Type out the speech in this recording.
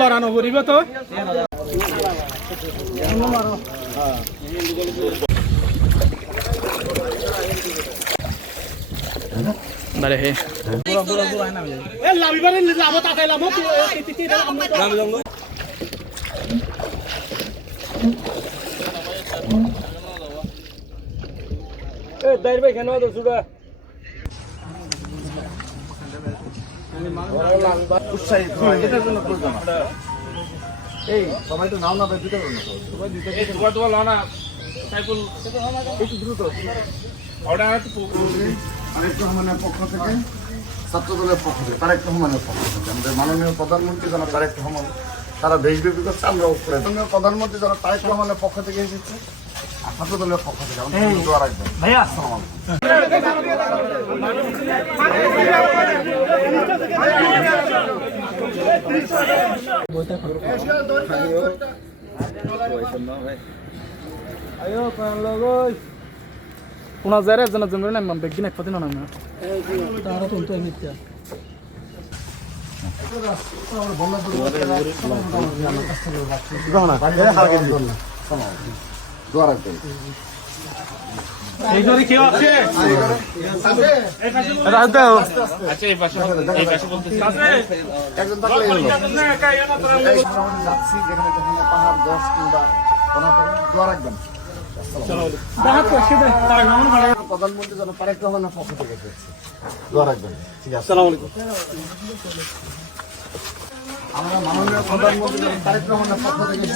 লড়ানো করিব তো বারে হে লাভিবারে লাভ তাতে লাভ এ দাইর ভাই কেন তো সুডা উৎসাহিত হয় এটার জন্য প্রয়োজন এই সবাই তো নাও না ভাই দুটো না সবাই দুটো এই তোমার লনা সাইকেল একটু দ্রুত অর্ডার তারেক রহমানের পক্ষ থেকে ছাত্র দলের পক্ষ থেকে তারেক রহমানের পক্ষ থেকে আমাদের মাননীয় প্রধানমন্ত্রী যারা তারেক রহমান তারা দেশব্যাপী করছে আমরাও করে মাননীয় প্রধানমন্ত্রী যারা তারেক রহমানের পক্ষ থেকে এসেছে আর ছাত্র দলের পক্ষ থেকে আমাদের দোয়া রাখবেন ভাইয়া আসসালামু কোনা যারা জানা জমরে না বেগ দিন এক পদিন না না তারা তো তো মিথ্যা দোয়া রাখবেন এই ধরে কেউ আছে রাত দাও আচ্ছা এই পাশে বলতেছি একজন থাকলে যাচ্ছি যেখানে যেখানে পাহাড় দশ কিংবা দোয়া রাখবেন প্রধানমন্ত্রী যেন তারেক রহমানের পক্ষ থেকে দোয়া রাখবেন ঠিক আছে আসসালামু আলাইকুম আমরা মাননীয় প্রধানমন্ত্রী তারেক রহমানের পক্ষ থেকে